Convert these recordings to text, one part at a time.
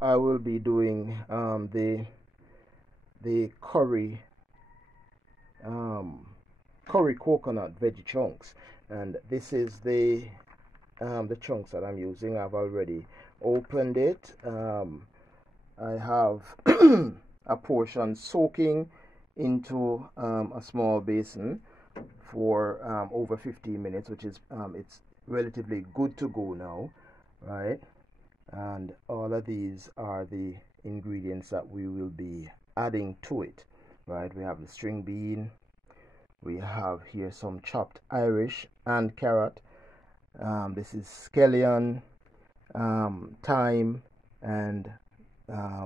I will be doing the um, curry coconut veggie chunks, and this is the chunks that I'm using. I've already opened it. I have a portion soaking into a small basin for over 15 minutes, which is it's relatively good to go now, right? And all of these are the ingredients that we will be adding to it, right? We have the string bean, we have here some chopped Irish and carrot. This is scallion, thyme, and I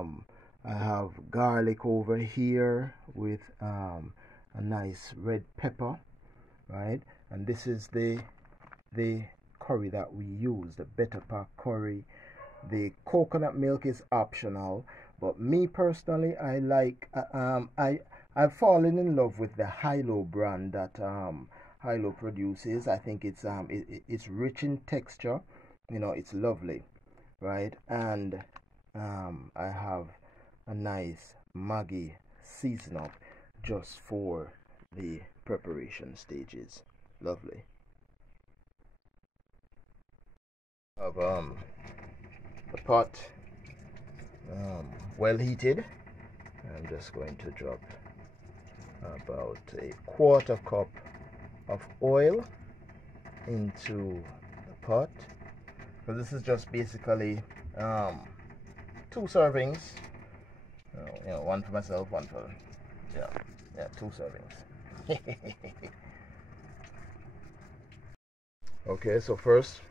have garlic over here with a nice red pepper, right? And this is the curry that we use, the better pack curry. The coconut milk is optional, but me personally, I like I've fallen in love with the Hilo brand that Hilo produces. I think it's rich in texture, it's lovely, right? And I have a nice Maggi season up just for the preparation stages. Lovely. Of the pot well heated. I'm just going to drop about a quarter cup of oil into the pot. So this is just basically 2 servings. One for myself, one for 2 servings. Okay, so first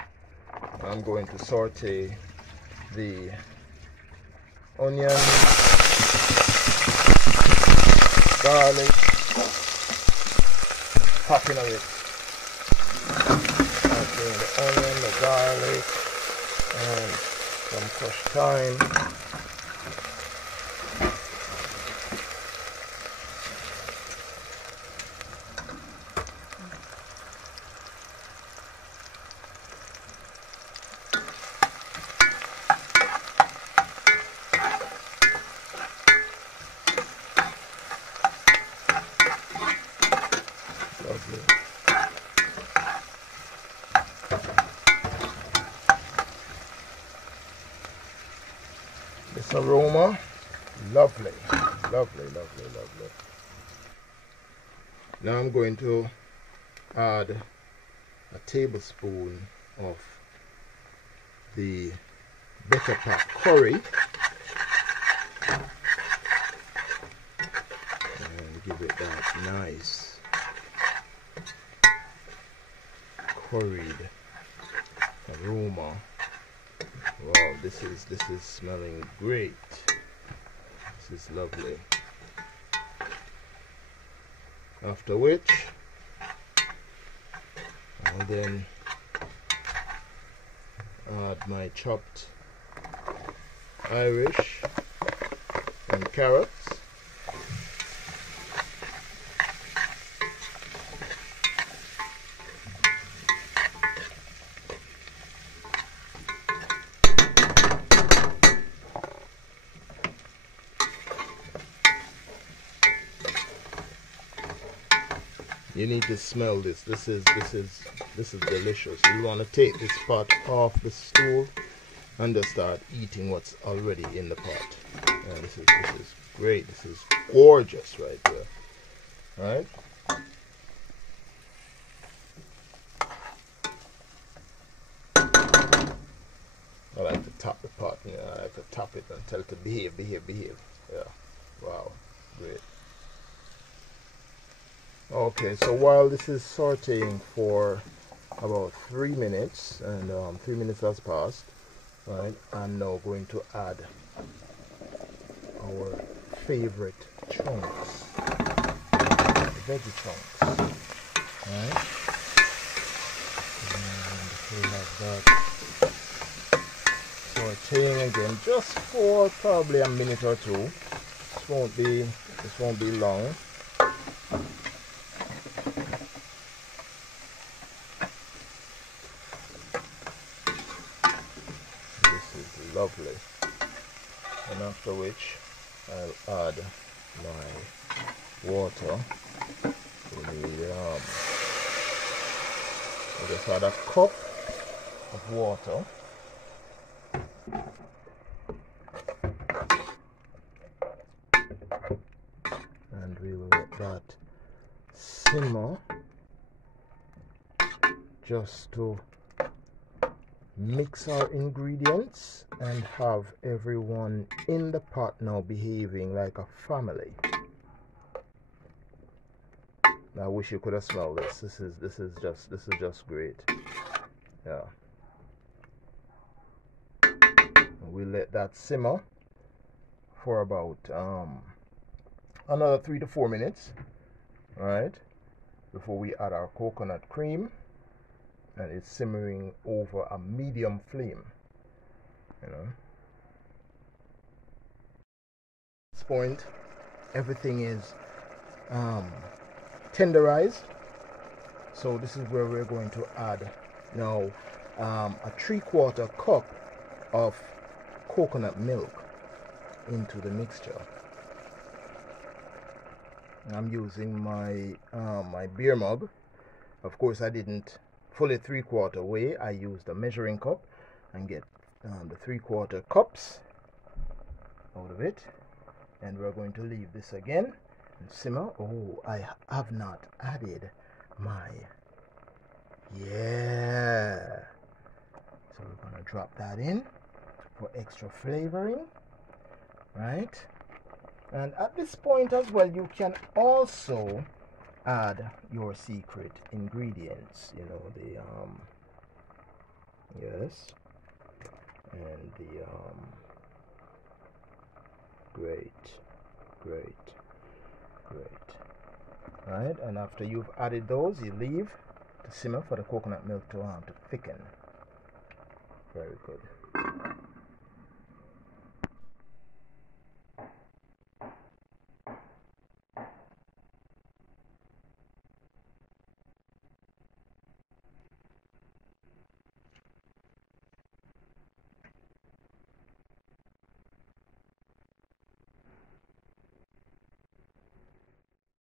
I'm going to saute the onion, garlic, popping of it. Sauteing the onion, the garlic, and some crushed thyme. Lovely. This aroma, lovely, lovely, lovely, lovely. Now I'm going to add a tablespoon of the better pack curry and give it that nice curried aroma. Wow, this is smelling great. This is lovely. After which I'll then add my chopped Irish and carrots. You need to smell this. This is delicious. You want to take this pot off the stove and just start eating what's already in the pot. Yeah, this is great. This is gorgeous right there. All right. I like to top the pot. I like to top it and tell it to behave. Yeah. Wow. Great. Okay, so while this is sauteing for about 3 minutes, and 3 minutes has passed, right, I'm now going to add our favorite chunks, the veggie chunks, right, and we have that sauteing again just for probably a minute or two. This won't be long. Lovely. and after which I'll add my water. I'll just add a cup of water. And we will let that simmer just to mix our ingredients and have everyone in the pot now behaving like a family. I wish you could have smelled this. This is just great. Yeah. We let that simmer for about another 3 to 4 minutes, right, before we add our coconut cream, and it's simmering over a medium flame. You know, at this point everything is tenderized, so this is where we're going to add now a 3/4 cup of coconut milk into the mixture. I'm using my my beer mug. Of course, I didn't fully 3/4 weigh. I used a measuring cup and get the 3/4 cups out of it, and we're going to leave this again and simmer. Oh, I have not added my, yeah, so we're gonna drop that in for extra flavoring, right? And at this point as well, you can also add your secret ingredients, you know, the yes, and the great, right? And after you've added those, you leave to simmer for the coconut milk to thicken. Very good.